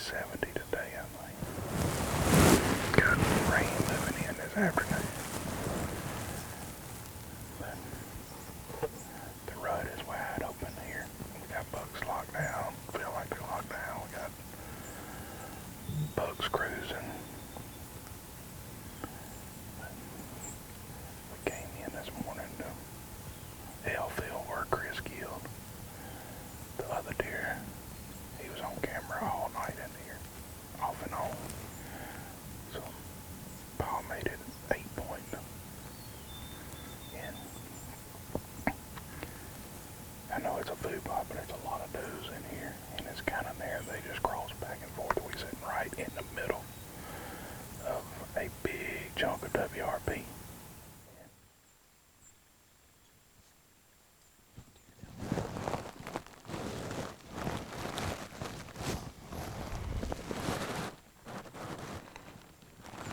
70 today, I think. Got rain moving in this afternoon. But the road is wide open here. We got bucks locked down. Feel like they're locked down. We got bucks cruising. We came in this morning to Hellfield where Chris killed the other deer. He was on camera all night in here, off and on. So Paul made it 8 point. And I know it's a food plot, but there's a lot of does in here, and it's kind of narrow. They just cross back and forth. We're sitting right in the middle of a big chunk of WRP.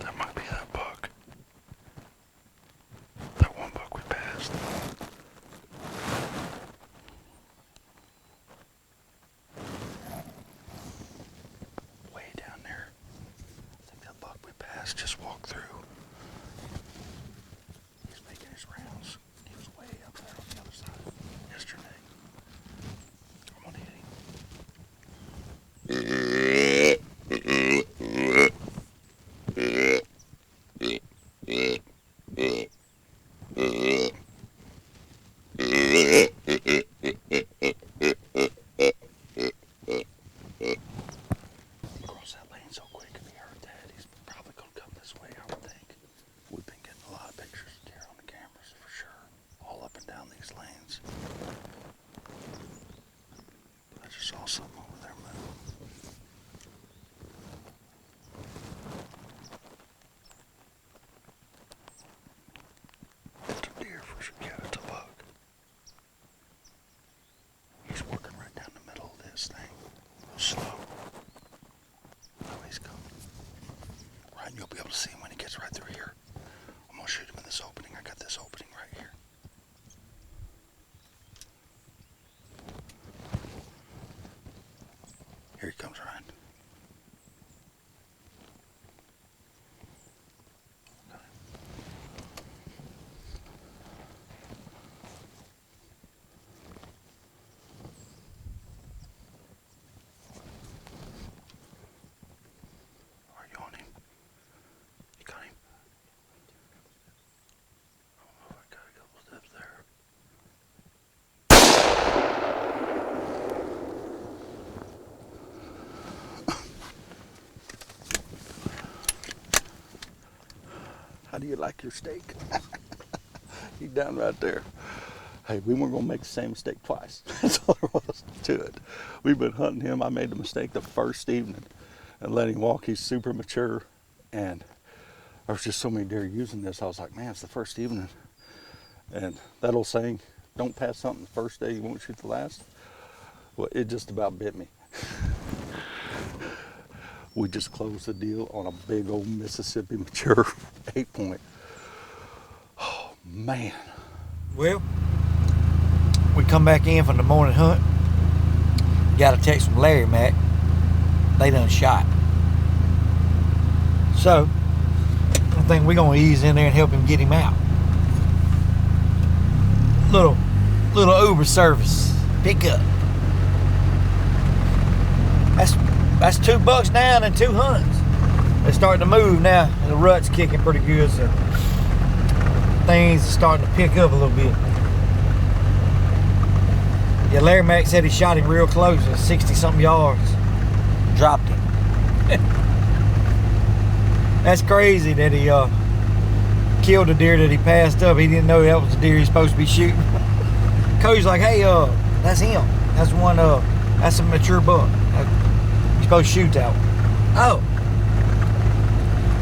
That might be that buck. That one buck we passed. Way down there. I think that buck we passed just walked through. He's making his rounds. He was way up there on the other side yesterday. I'm gonna hit him. Cross that lane so quick if he heard that. He's probably gonna come this way, I would think. We've been getting a lot of pictures of deer on the cameras for sure. All up and down these lanes. I just saw something over there move. It's a deer for sure. Yeah, it's a buck. He's working right down the middle of this thing. Slow. Oh, he's coming. Right, and you'll be able to see him when he gets right through here. I'm gonna shoot him in this opening. I got this opening right here. Here he comes, Ryan. Are you on him? You got him? I don't know if I got a couple steps there. How do you like your steak? He's down right there. Hey, we weren't gonna make the same mistake twice. That's all there was to it. We've been hunting him. I made the mistake the first evening and let him walk. He's super mature, and there was just so many deer using this. I was like, man, it's the first evening. And that old saying, don't pass something the first day, you won't shoot the last. Well, it just about bit me. We just closed the deal on a big old Mississippi mature 8 point. Oh, man. Well, we come back in from the morning hunt. Got a text from Larry Mac. They done shot. So, I think we're gonna ease in there and help him get him out. Little Uber service pickup. That's 2 bucks down and 2 hunts. They're starting to move now, and the rut's kicking pretty good, so things are starting to pick up a little bit. Yeah, Larry Mack said he shot him real close at 60-something yards. Dropped him. That's crazy that he killed a deer that he passed up. He didn't know that was the deer he's supposed to be shooting. Cody's like, hey, that's him. That's one, that's a mature buck. You're supposed to shoot that one. Oh.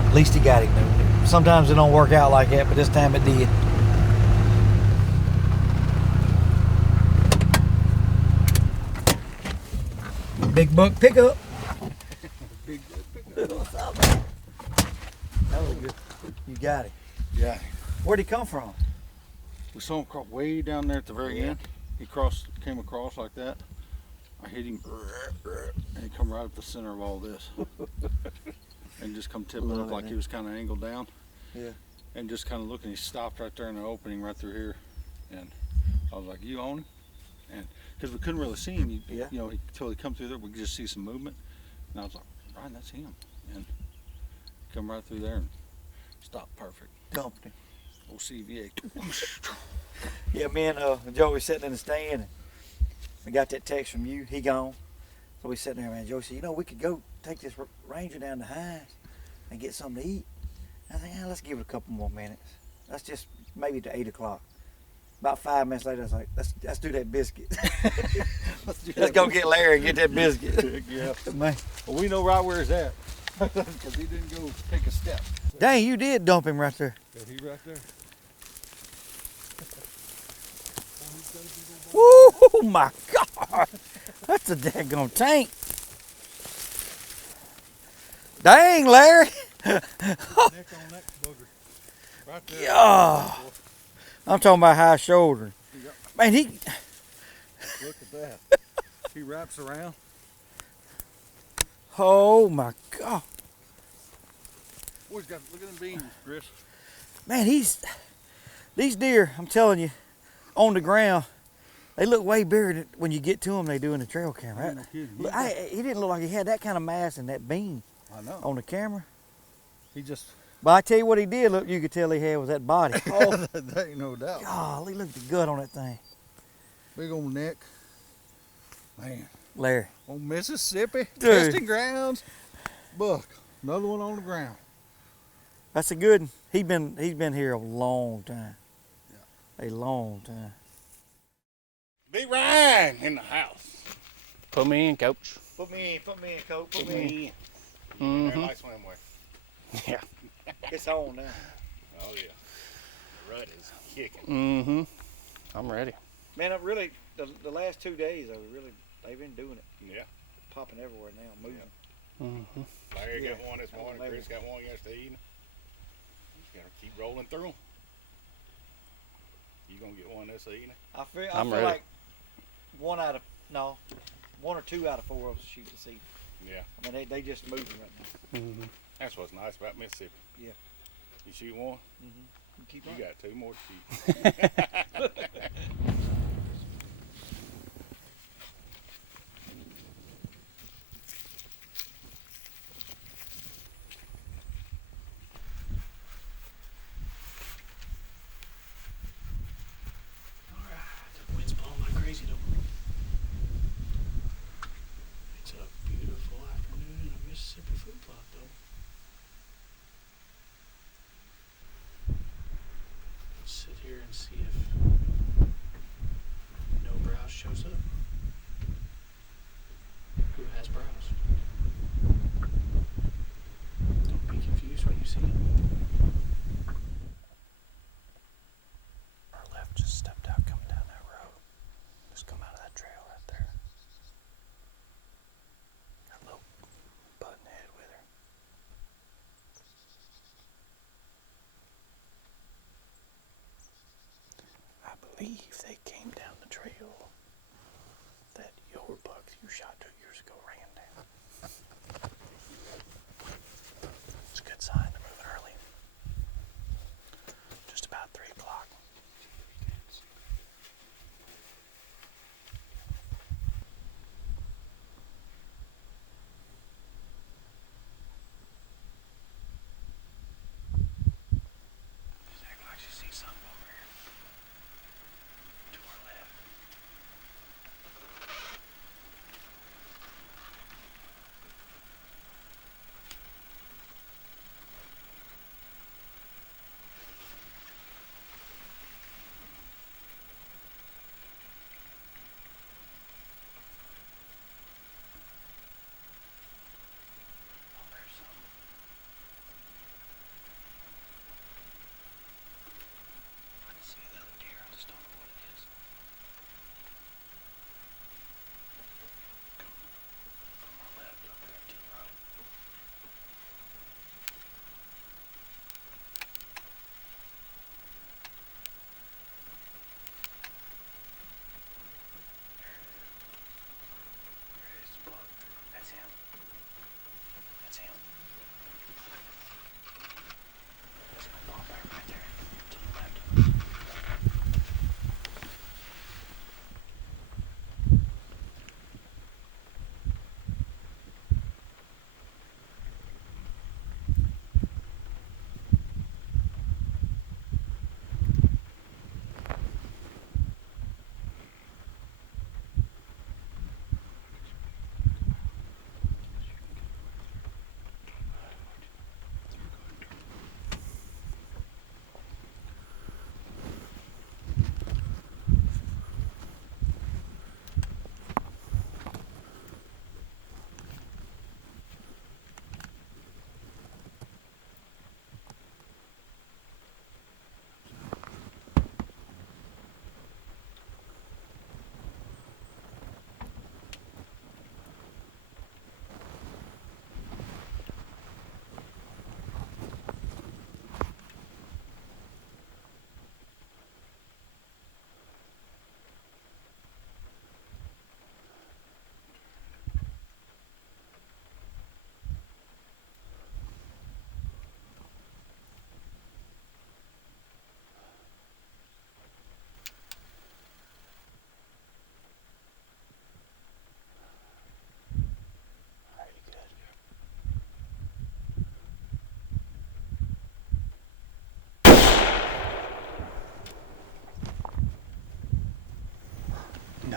At least he got him. Sometimes it don't work out like that, but this time it did. Big buck pickup. Big buck pickup. What's up, man? That was good. You got it. Yeah. Where'd he come from? We saw him way down there at the very end. He came across like that. I hit him, and he come right up the center of all this, and just come tipping up like he was kind of angled down. Yeah. And just kind of looking, he stopped right there in the opening right through here, and I was like, "You own him?" And because we couldn't really see him, you know, until he come through there, we could just see some movement, and I was like, "Ryan, that's him." And come right through there and stopped perfect. Dumped him. Old CVA. Yeah, me and Joey sitting in the stand, and we got that text from you. He gone. So we sitting there, man. Joey said, "You know, we could go take this Ranger down to Hines and get something to eat." I think, let's give it a couple more minutes. Let's just maybe to 8 o'clock. About 5 minutes later, I was like, let's do that biscuit. Let's go get Larry and get that biscuit. Yeah. Man. Well, we know right where he's at, because he didn't go take a step. Dang, you did dump him right there. Yeah, he right there. Woo, my God. That's a daggone tank. Dang, Larry. Neck on that booger. Right there. Yeah. I'm talking about high shoulder. Man, he... Look at that. He wraps around. Oh, my God. Boy, he's got, look at them beans, Chris. Man, these deer, I'm telling you, on the ground, they look way bigger than when you get to them they do in the trail camera. No kidding. Look, he didn't look like he had that kind of mass in that bean I know. on the camera. He just... But I tell you what he did, look, you could tell he had was that body. Oh, that ain't no doubt. Golly, look at the gut on that thing. Big old neck. Man. Larry. On Mississippi. Dude. Testing grounds. Buck. Another one on the ground. That's a good one. He's been here a long time. Yeah. A long time. Big Ryan in the house. Put me in, coach. Put me in, coach. Put me in. Very light swimwear. Yeah. It's on now. Oh yeah. The rut is kicking. Mm-hmm. I'm ready. Man, I really, the last 2 days, they've been doing it. Yeah. Popping everywhere now, moving. Mm-hmm. Larry Yeah. got one this morning. Maybe. Chris got one yesterday evening. Just gonna keep rolling through them. You gonna get one this evening? I feel I'm ready. like 1 or 2 out of 4 of us shoot the seed. Yeah. I mean, they just moving right now. Mm-hmm. That's what's nice about Mississippi. Yeah. You shoot one, You keep you running. got 2 more to shoot. The wind's blowing like crazy though. It's a beautiful afternoon in a Mississippi food plot though. Let's sit here and see if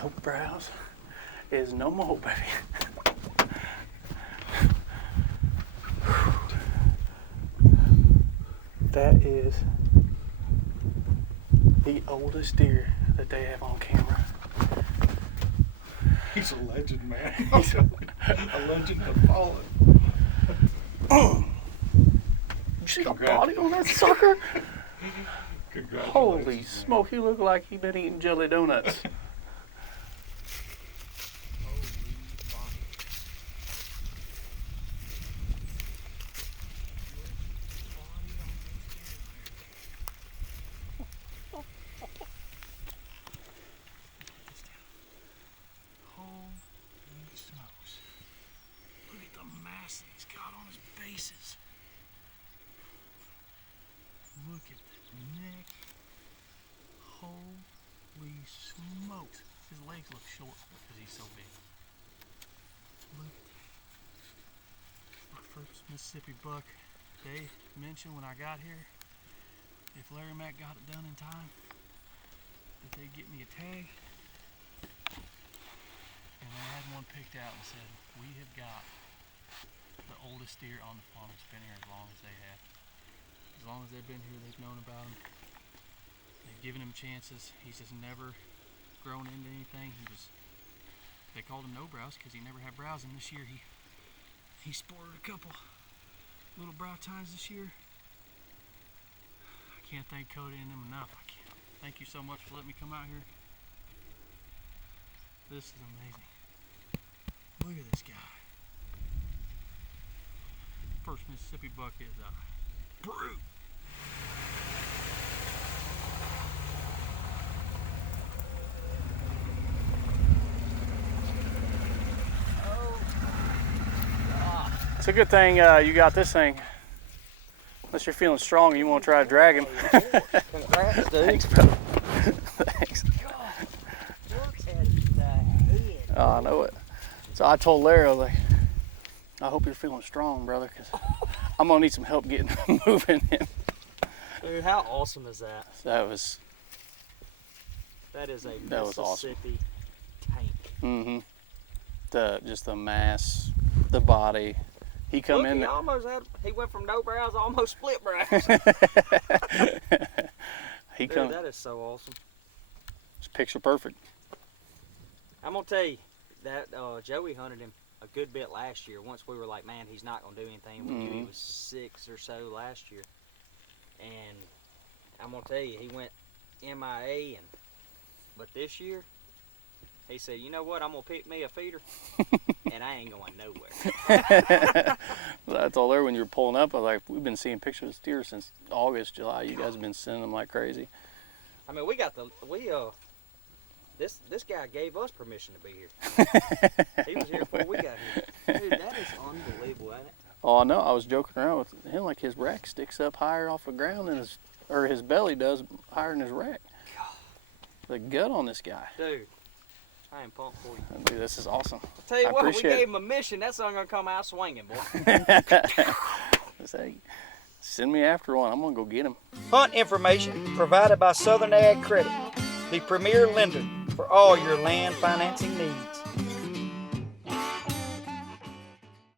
No browse is no more, baby. That is the oldest deer that they have on camera. He's a legend, man. He's a legend of fallen. You see the body on that sucker? Congratulations. Holy man. smoke, he looked like he'd been eating jelly donuts. Holy smokes. Look at the mass that he's got on his bases. Look at the neck. Holy smokes. His legs look short because he's so big. Look at that. My first Mississippi buck. They mentioned when I got here, if Larry Mack got it done in time, that they'd get me a tag. And they had one picked out and said, we have got the oldest deer on the farm that's been here as long as they have. As long as they've been here, they've known about him. They've given him chances. He's just never grown into anything. They called him no brows because he never had brows, and this year he sported a couple little brow tines this year. I can't thank Cody and them enough. I can't. Thank you so much for letting me come out here. This is amazing. Look at this guy. First Mississippi buck is a brute. It's a good thing you got this thing. Unless you're feeling strong and you want to try to drag him. Congrats, dude. Thanks, brother. Thanks. Oh, I know it. So I told Larry, I was like, I hope you're feeling strong, brother, because I'm going to need some help getting moving in. Dude, how awesome is that? That was Mississippi awesome. tank. Just the mass, the body. He come in. He went from no brows to almost split brows. Dude, that is so awesome. It's picture perfect. I'm gonna tell you that Joey hunted him a good bit last year. Once we were like, man, he's not gonna do anything. We knew he was 6 or so last year, and I'm gonna tell you, he went MIA. But this year, he said, you know what? I'm gonna pick me a feeder, and I ain't going nowhere. I told her when you were pulling up, I was like, we've been seeing pictures of this deer since August, July. You guys have been sending them like crazy. I mean, this guy gave us permission to be here. He was here before we got here. Dude, that is unbelievable, ain't it? Oh, I know. I was joking around with him, like his rack sticks up higher off the ground than his belly does higher than his rack. God. The gut on this guy. Dude, I am pumped for you. Dude, this is awesome. I'll tell you I what, we appreciate gave him a mission. That son gonna come out swinging, boy. Say, send me after one. I'm gonna go get him. Hunt information provided by Southern Ag Credit, the premier lender for all your land financing needs.